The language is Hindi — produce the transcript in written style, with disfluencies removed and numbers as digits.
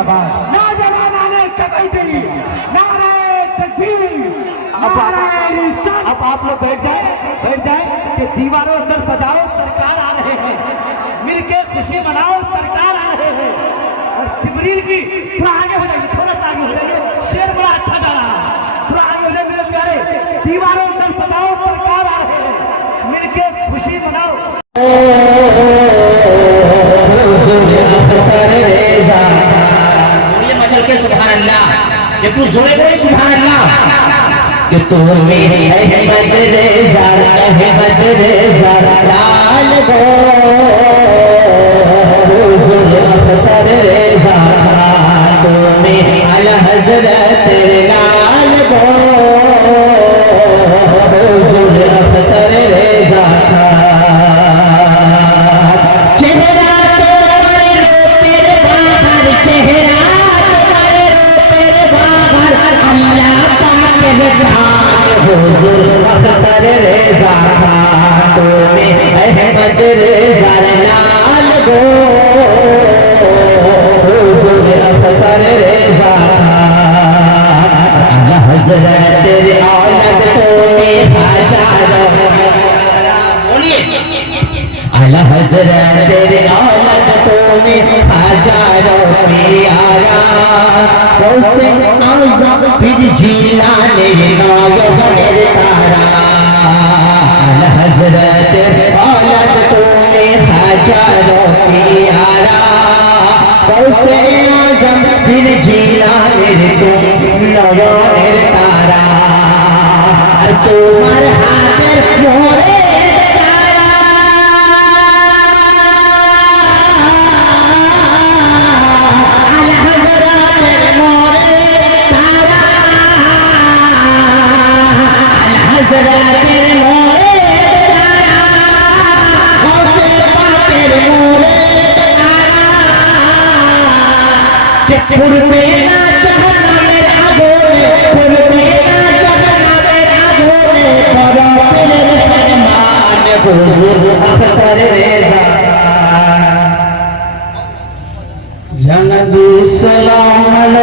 जिंदाबाद। नौजवान आने कमेटी नारे तकबीर। अब आप लोग बैठ जाए कि दीवारों अंदर सजाओ, सरकार आ रहे हैं, मिलके खुशी मनाओ, सरकार आ रहे हैं। और जिब्रील की थोड़ा आगे हो जाइए, थोड़ा सा आगे हो जाइए, शेर बड़ा अच्छा गा रहा है, थोड़ा आगे हो जाए मेरे प्यारे। दीवारों अंदर सजाओ, सरकार आ रहे हैं, मिलके खुशी मनाओ। सुभान अल्लाह, ये तू जोरे बोल सुभान अल्लाह। कि तू मेरी अहमद रेज़ा, अहमद रेज़ा लाल गो, अख्तर रेज़ा तू मेरी आला हज़रत लाल गो, अख्तर रेज़ा चेहरा तुम्हारे तेरे बाहर, चेहरा तुम्हारे तेरे बाहर, अल्लाह पाक हुजूर अख्तर रेज़ा तुम्हें अहमद रेज़ा लाल गो, हुजूर अख्तर रेज़ा हज़रत तेरे औलाद तुम्हें हजारों, बोलिए आला हज़रत तेरे औलाद तुम्हें हजारों प्यारा, गौसे आज़म फिर जिलाने नौजवान तारा। आला हज़रत तेरे औलाद तुम्हें हजारों प्यारा, गौसे आज़म फिर जिलाने तुम नौजवान तारा। तुम्हार हाथ मोरे जन सलाम।